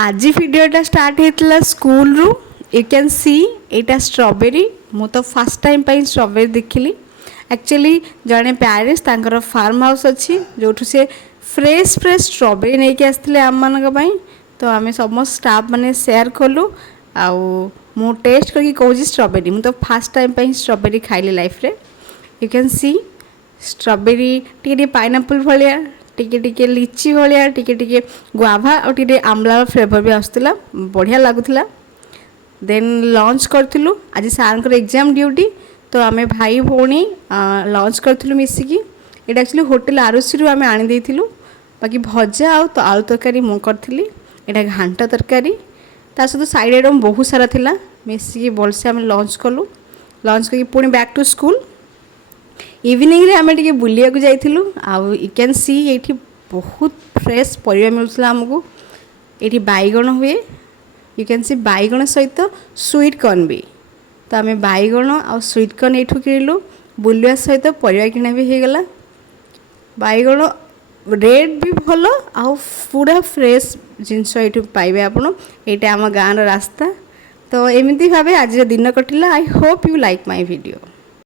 आज भिडियोटा स्टार्ट होता स्कूल रु you can C Etah strawberry मु तो फर्स्ट टाइम पे स्ट्रॉबेरी देखली। एक्चुअली जड़े प्यारेंट्स तांकर फार्म हाउस अच्छी जो से फ्रेश फ्रेश स्ट्रॉबेरी नहीं के आसते आम मान तो आम समस्त स्टाफ मैंने शेयर कलु आउ टेस्ट करके कहूँ स्ट्रॉबेरी मु तो फर्स्ट टाइम पे स्ट्रॉबेरी खाइली लाइफ रे। यू कैन सी स्ट्रॉबेरी टी पाइनएप्पल भाया टिके लिची भाया टिके गुआभा और टिके आमला फ्लेवर भी आसला बढ़िया लगुला। देन लंच करूँ आज सार एग्जाम ड्यूटी तो आम भाई भौणी लंच करूँ मिसिकी। ये एक्चुअली होटेल आरुषि आम आनी बाकी भजा आउ तो आलू तरकारी मु करी यहाँ घांट तरकारी ता सहित साइड आइटम बहुत सारा थिला मिसिकी भलसे आम लंच कलु। लंच करके पुणी बैक टू स्कूल इवनिंग रे आम टे बुलिया जाइलु। आउ यू कैन सी ये बहुत फ्रेश परिवा मिलूला आमको। ये बैगण हुए यू कैन सी बैगण सहित स्वीट कॉर्न भी तो आम बैगण आ स्वीट कॉर्न ये किणलु बुलिया सहित परिवा किना भी हो गला। बैगण रेट भी भल आउ पूरा फ्रेश जिनस ये पाइबे आपड़। यहाँ आम गाँव रास्ता तो एमती भाव आज दिन कटिला। I hope you like my video.